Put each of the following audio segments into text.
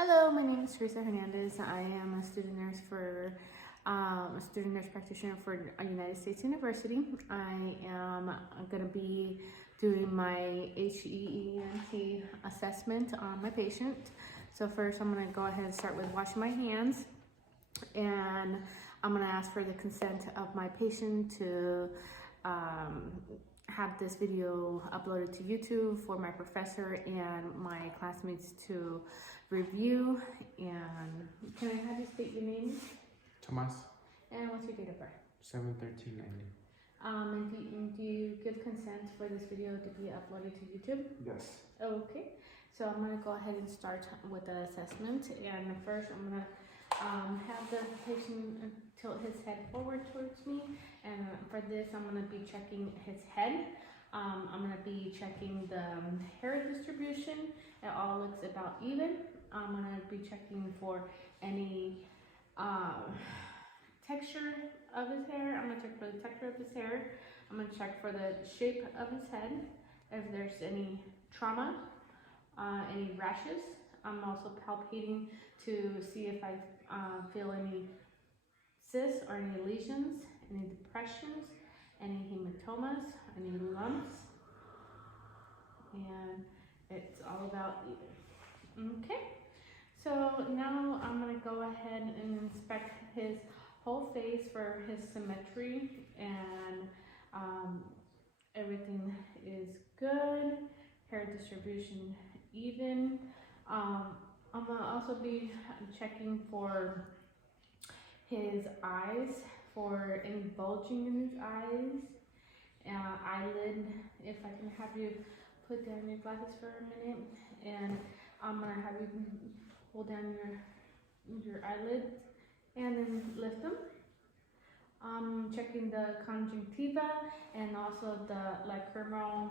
Hello, my name is Teresa Hernandez. I am a student nurse practitioner for United States University. I am going to be doing my HEENT assessment on my patient. So first I'm going to go ahead and start with washing my hands, and I'm going to ask for the consent of my patient to have this video uploaded to YouTube for my professor and my classmates to review. And can I have you state your name? Tomas. And what's your date of birth? 7/13/90. And do you give consent for this video to be uploaded to YouTube? Yes. Okay, so I'm going to go ahead and start with the assessment. And first I'm going to have the patient tilt his head forward towards me, and for this I'm going to be checking his head. I'm going to be checking the hair distribution. It all looks about even. I'm going to be checking for any texture of his hair. I'm going to check for the texture of his hair. I'm going to check for the shape of his head, if there's any trauma, any rashes. I'm also palpating to see if I feel any cysts or any lesions, any depressions, any hematomas, any lumps, and it's all about even. Okay, so now I'm going to go ahead and inspect his whole face for his symmetry, and everything is good, hair distribution even. I'm going to also be checking for his eyes, for any bulging in his eyes, eyelid. If I can have you put down your glasses for a minute, and I'm going to have you hold down your eyelids and then lift them. I'm checking the conjunctiva and also the lacrimal,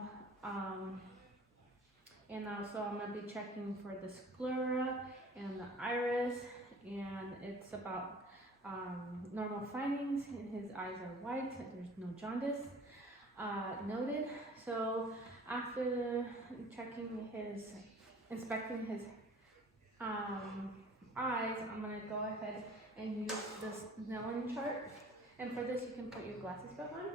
and also I'm going to be checking for the sclera and the iris, and it's about normal findings. His eyes are white, there's no jaundice noted. So after inspecting his eyes, I'm going to go ahead and use this Snellen chart. And for this, you can put your glasses back on.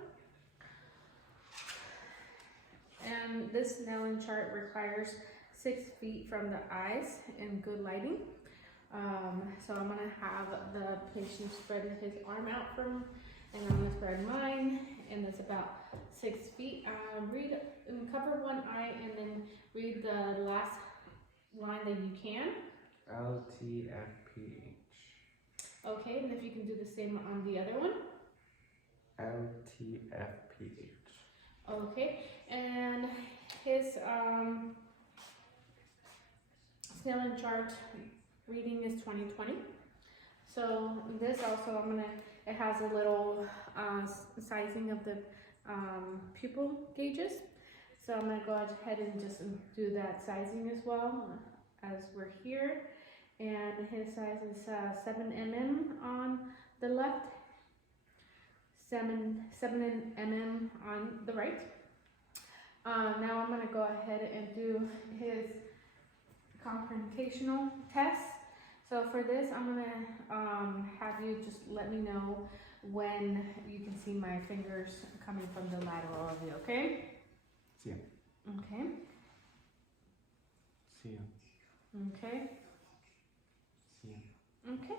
And this Snellen chart requires 6 feet from the eyes and good lighting. So I'm going to have the patient spread his arm out from, and I'm going to spread mine, and it's about 6 feet. Read and cover one eye, and then read the last line that you can. LTFPH. Okay, and if you can do the same on the other one. LTFPH. Okay, and his Snellen chart reading is 20/20. So this also, it has a little sizing of the pupil gauges. So I'm gonna go ahead and just do that sizing as well as we're here. And his size is 7 mm on the left, 7 mm on the right. Now I'm gonna go ahead and do his confrontational test. So for this, I'm gonna have you just let me know when you can see my fingers coming from the lateral of you, okay? See ya. Okay. See ya. Okay. See ya. Okay.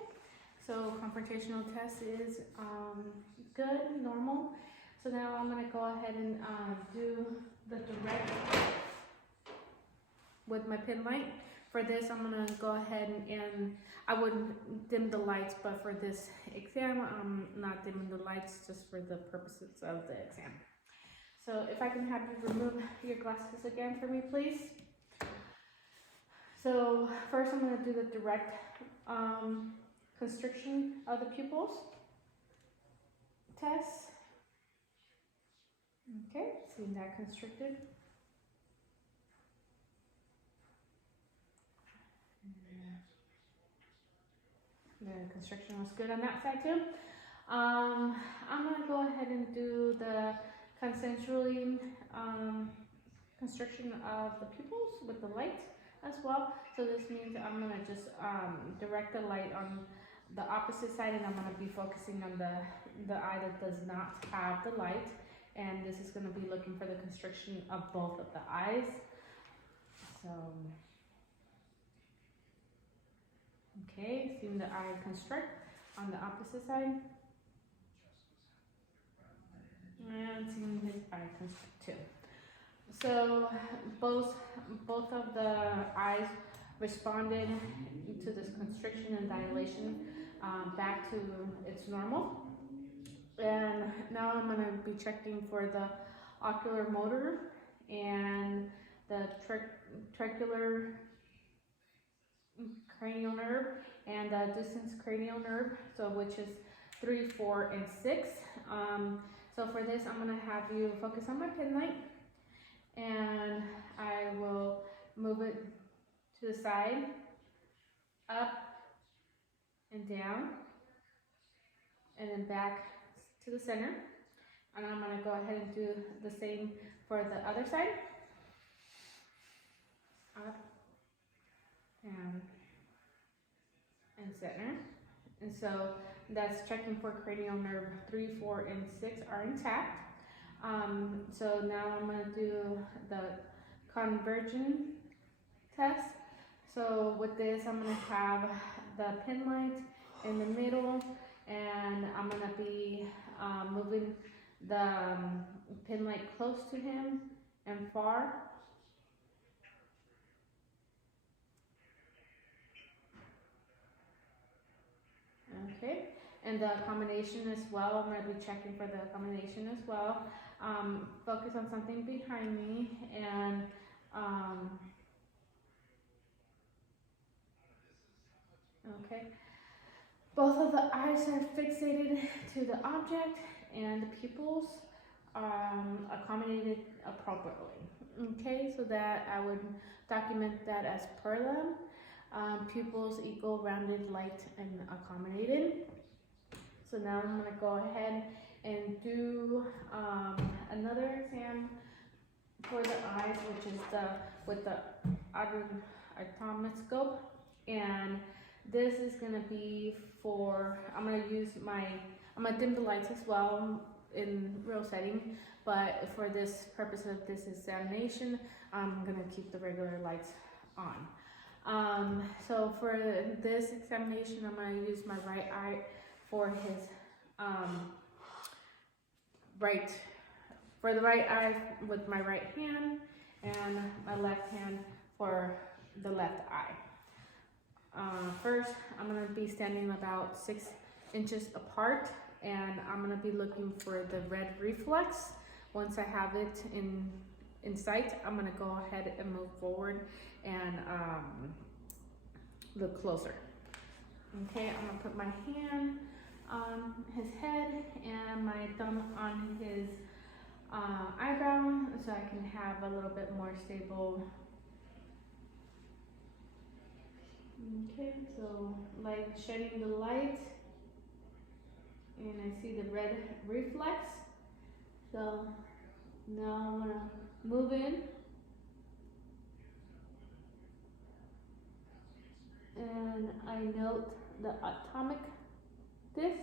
So confrontational test is good, normal. So now I'm gonna go ahead and do the direct with my pin light. For this, I'm gonna go ahead and I wouldn't dim the lights, but for this exam, I'm not dimming the lights just for the purposes of the exam. So if I can have you remove your glasses again for me, please. So first I'm gonna do the direct constriction of the pupils test. Okay, seeing that constricted. The constriction was good on that side too. I'm gonna go ahead and do the consensually constriction of the pupils with the light. as well. So this means I'm gonna just direct the light on the opposite side, and I'm gonna be focusing on the eye that does not have the light. And this is gonna be looking for the constriction of both of the eyes. So, okay, seeing the eye constrict on the opposite side. And seeing his eye constrict too. So both of the eyes responded to this constriction and dilation back to its normal. And now I'm going to be checking for the ocular motor and the tracheal cranial nerve and the distance cranial nerve, so which is 3, 4, and 6. So for this, I'm going to have you focus on my pin light, and I will move it to the side, up and down, and then back to the center. And I'm going to go ahead and do the same for the other side. Up, down, and center. And so that's checking for cranial nerve 3, 4, and 6 are intact. So now I'm going to do the conversion test. So with this, I'm going to have the pin light in the middle, and I'm going to be moving the pin light close to him and far. Okay, and the combination as well, I'm going to be checking for the combination as well. Focus on something behind me, and okay, both of the eyes are fixated to the object, and the pupils accommodated appropriately. Okay, so that I would document that as per them. Pupils equal, rounded, light, and accommodated. So now I'm going to go ahead and do another exam for the eyes, which is with the optometroscope, and this is going to be for, I'm going to dim the lights as well in real setting, but for this purpose of this examination, I'm going to keep the regular lights on. So for this examination, I'm going to use my right eye for his the right eye with my right hand, and my left hand for the left eye. First, I'm going to be standing about 6 inches apart, and I'm going to be looking for the red reflex. Once I have it in sight, I'm going to go ahead and move forward and look closer. Okay, I'm going to put my hand on his head and my thumb on his eyebrow, so I can have a little bit more stable. Okay, so like shedding the light, and I see the red reflex. So now I'm gonna move in, and I note the atomic disc,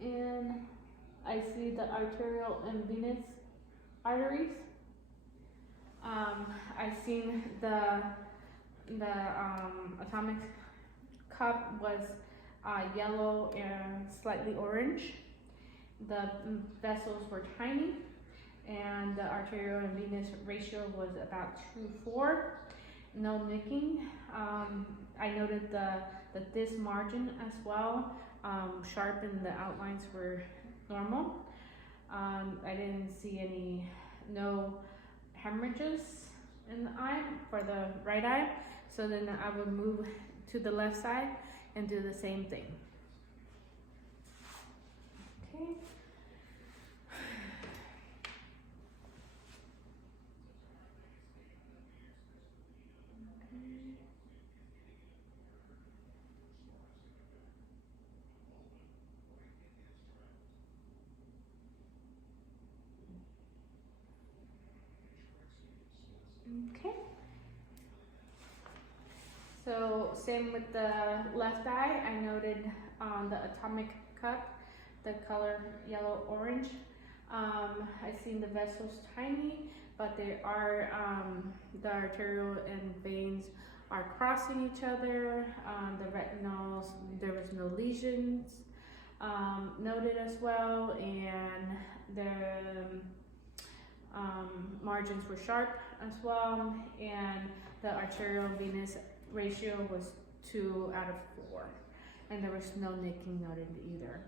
and I see the arterial and venous arteries. I seen the atomic cup was yellow and slightly orange. The vessels were tiny, and the arterial and venous ratio was about 2:4. No nicking. I noted the disc margin as well, sharp, and the outlines were normal. I didn't see no hemorrhages in the eye for the right eye. So then I would move to the left side and do the same thing. Okay. Okay, So same with the left eye. I noted on the atomic cup, the color yellow orange. I seen the vessels tiny, but they are the arterial and veins are crossing each other. The retinols, there was no lesions noted as well, and the margins were sharp as well, and the arterial venous ratio was 2/4, and there was no nicking noted either.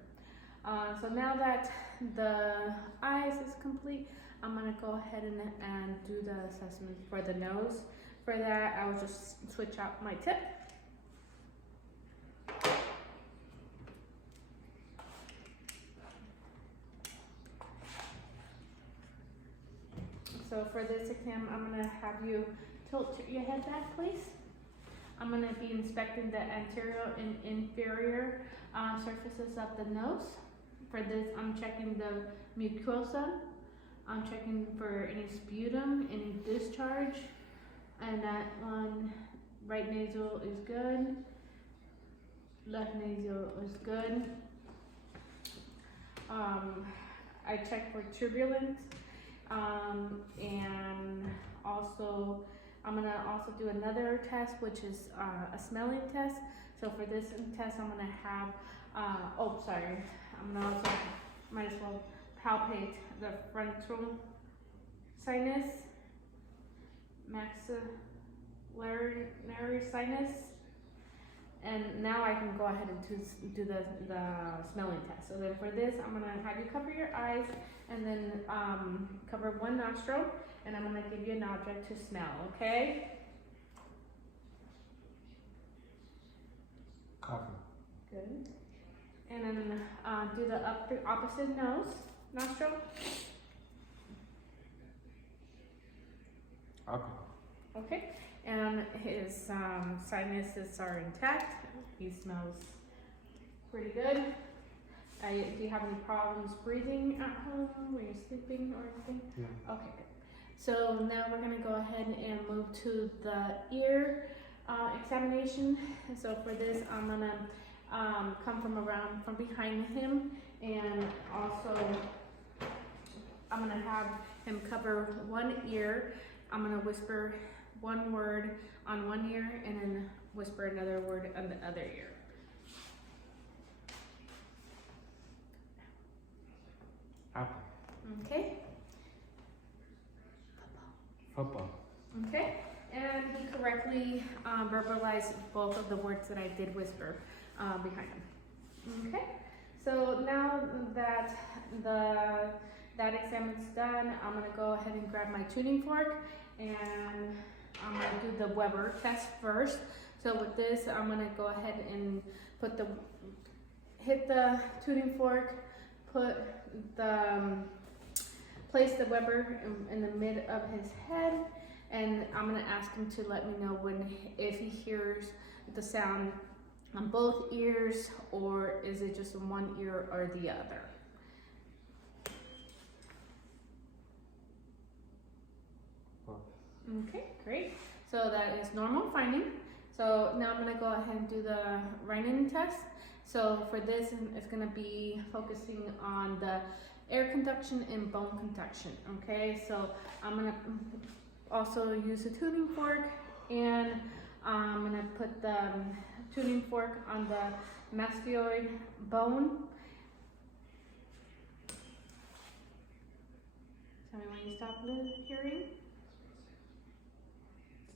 So now that the eyes is complete, I'm gonna go ahead and do the assessment for the nose. For that, I will just switch out my tip. So for this exam, I'm gonna have you tilt your head back, please. I'm gonna be inspecting the anterior and inferior surfaces of the nose. For this, I'm checking the mucosa. I'm checking for any sputum, any discharge, and that one, right nasal is good, left nasal is good. I check for turbulence, and also I'm gonna also do another test, which is a smelling test. So for this test, I'm gonna have, I'm gonna also, might as well palpate the frontal sinus, maxillary sinus, and now I can go ahead and do the smelling test. So then for this, I'm gonna have you cover your eyes and then cover one nostril, and I'm gonna give you an object to smell, okay? Coffee. Good. And then do the opposite nostril. Alcohol. Okay. And his sinuses are intact. He smells pretty good. Do you have any problems breathing at home when you're sleeping or anything? No. Okay, good. So now we're gonna go ahead and move to the ear examination. So for this, I'm gonna come from behind him, and also I'm gonna have him cover one ear. I'm gonna whisper one word on one ear and then whisper another word on the other ear. Apple. Okay? Football. Okay? And he correctly verbalized both of the words that I did whisper behind him. Okay? So now that that exam is done, I'm gonna go ahead and grab my tuning fork, and I'm gonna do the Weber test first. So with this, I'm gonna go ahead and hit the tuning fork, place the Weber in the mid of his head, and I'm gonna ask him to let me know if he hears the sound on both ears, or is it just in one ear or the other. Okay, great. So that is normal finding. So now I'm gonna go ahead and do the Reinen test. So for this, it's gonna be focusing on the air conduction and bone conduction, okay? So I'm gonna also use a tuning fork, and I'm gonna put the tuning fork on the mastoid bone. Tell me when you stop hearing.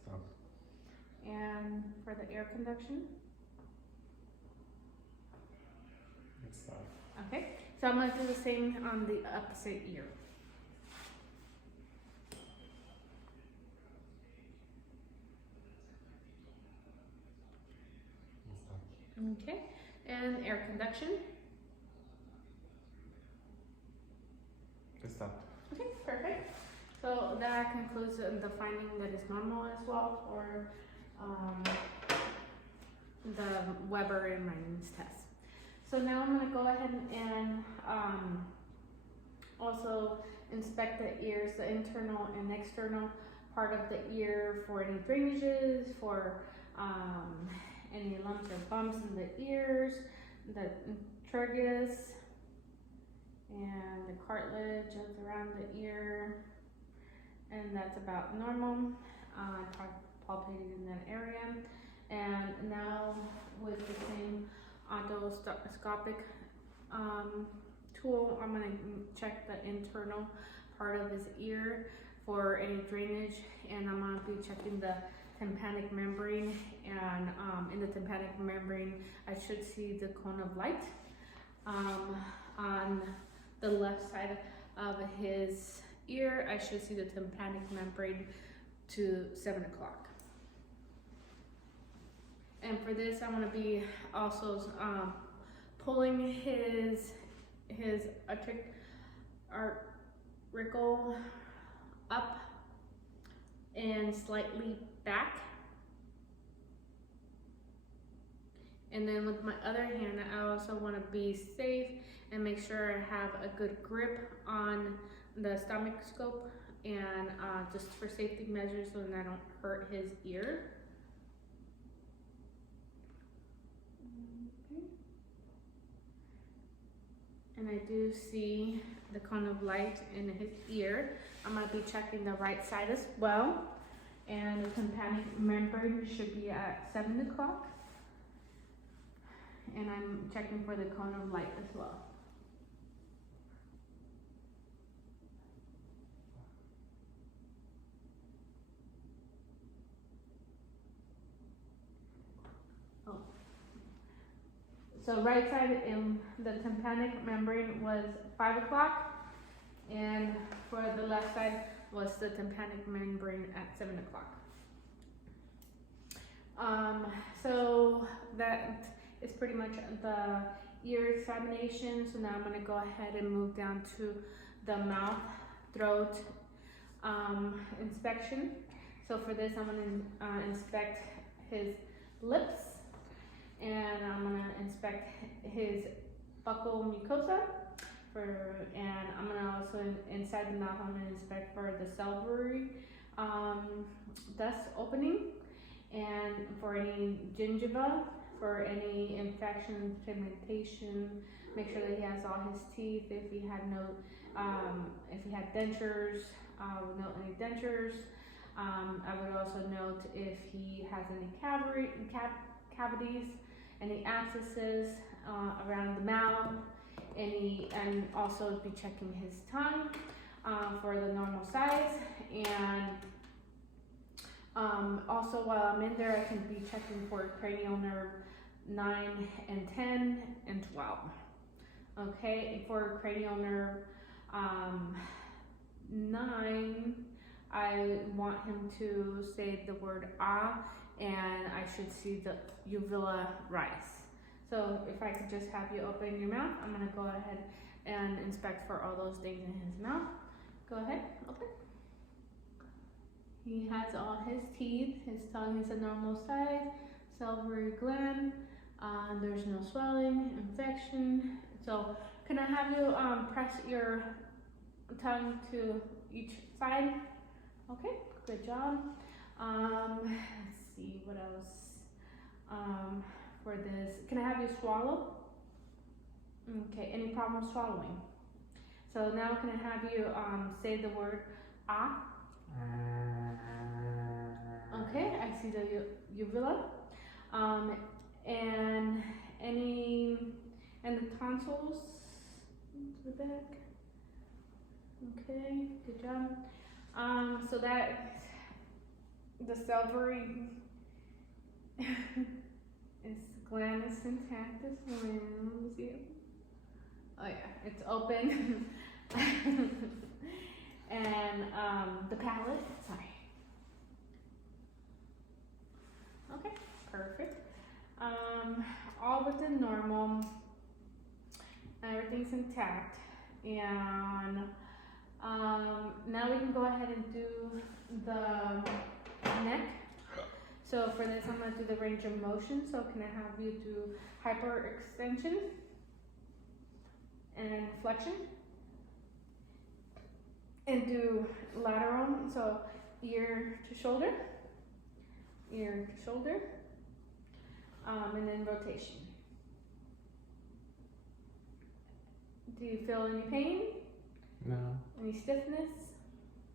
Stop. And for the air conduction. It's stop. Okay, so I'm gonna do the same on the opposite ear. It's stop. Okay, and air conduction. It's stop. Okay, perfect. So that concludes the finding that is normal as well for the Weber and Reinen's test. So now I'm gonna go ahead and also inspect the ears, the internal and external part of the ear for any drainages, for any lumps or bumps in the ears, the tragus, and the cartilage that's around the ear, and that's about normal. Palpated in that area, and now with the same endoscopic tool, I'm gonna check the internal part of his ear for any drainage, and I'm gonna be checking the tympanic membrane, and in the tympanic membrane I should see the cone of light on the left side of his ear. I should see the tympanic membrane to 7 o'clock. And for this, I'm gonna be also pulling his article up and slightly back. And then with my other hand, I also want to be safe and make sure I have a good grip on the stomach scope, and just for safety measures so that I don't hurt his ear. Okay. And I do see the cone of light in his ear. I'm going to be checking the right side as well, and the tympanic membrane should be at 7 o'clock. And I'm checking for the cone of light as well. So right side in the tympanic membrane was 5 o'clock, and for the left side was the tympanic membrane at 7 o'clock. So that is pretty much the ear examination. So now I'm going to go ahead and move down to the mouth, throat inspection. So for this, I'm going to inspect his lips, and I'm going to inspect his buccal mucosa, and I'm going to also, inside the mouth, I'm going to inspect for the salivary dust opening, and for any gingiva, for any infection, pigmentation, make sure that he has all his teeth. If he had if he had dentures, we'll note any dentures. I would also note if he has any cavities, any abscesses around the mouth, and also be checking his tongue for the normal size. And also while I'm in there, I can be checking for cranial nerve 9 and 10 and 12. Okay, for cranial nerve 9, I want him to say the word ah, and I should see the uvula rise. So if I could just have you open your mouth, I'm gonna go ahead and inspect for all those things in his mouth. Go ahead, open. He has all his teeth, his tongue is a normal size, salivary gland, there's no swelling, infection. So can I have you press your tongue to each side? Okay, good job. Let's see what else. For this, can I have you swallow? Okay, any problem swallowing? So now can I have you say the word ah? Okay, I see the uvula. And the tonsils to the back. Okay, good job. So that the salivary gland is intact as well. Let me see it. Oh yeah, it's open. And the palate, sorry. Okay, perfect. All within normal. Everything's intact. And now we can go ahead and do the neck. So for this, I'm going to do the range of motion. So can I have you do hyperextension and flexion? And do lateral, so ear to shoulder, and then rotation. Do you feel any pain? No. Any stiffness?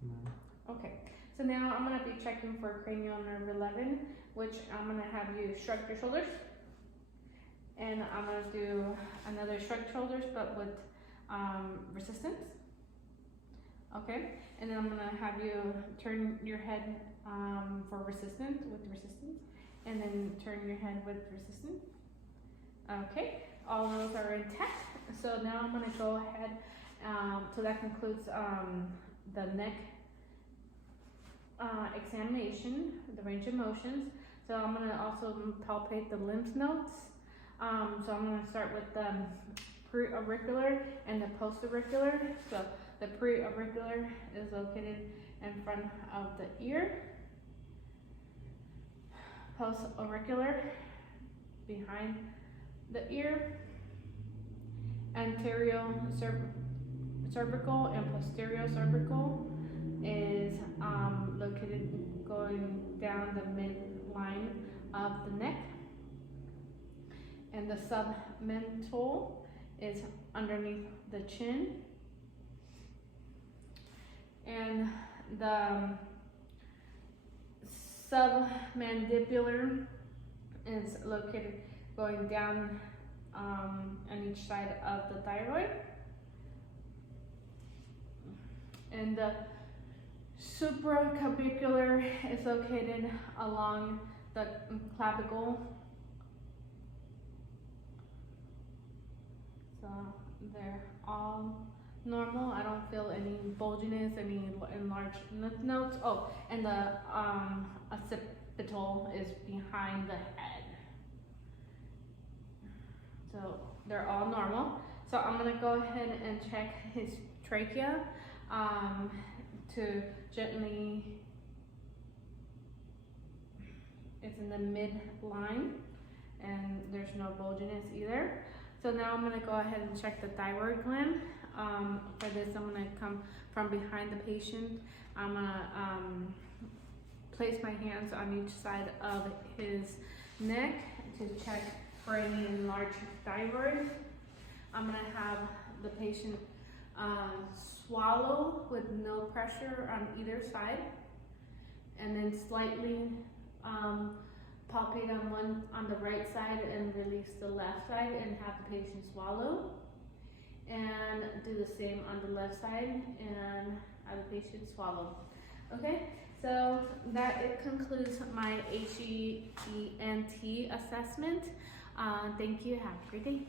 No. Okay, so now I'm gonna be checking for cranial nerve 11, which I'm gonna have you shrug your shoulders. And I'm gonna do another shrug shoulders, but with resistance. Okay, and then I'm gonna have you turn your head for resistance, and then turn your head with resistance. Okay, all those are intact. So now I'm gonna go ahead, so that concludes the neck examination, the range of motions. So I'm gonna also palpate the lymph nodes. So I'm gonna start with the pre-auricular and the post-auricular. So the pre-auricular is located in front of the ear. Post-auricular behind the ear. Anterior cervical and posterior cervical is located going down the midline of the neck. And the submental is underneath the chin. And the submandibular is located going down on each side of the thyroid. And the supraclavicular is located along the clavicle. So they're all normal. I don't feel any bulginess, any enlarged lymph nodes. Oh, and the occipital is behind the head. So they're all normal. So I'm gonna go ahead and check his trachea to gently, it's in the midline and there's no bulginess either. So now I'm gonna go ahead and check the thyroid gland. For this, I'm gonna come from behind the patient. I'm gonna place my hands on each side of his neck to check for any enlarged thyroid. I'm gonna have the patient swallow with no pressure on either side, and then slightly palpate on the right side and release the left side and have the patient swallow, and do the same on the left side and have the patient swallow. Okay, so it concludes my HEENT assessment. Thank you. Have a great day.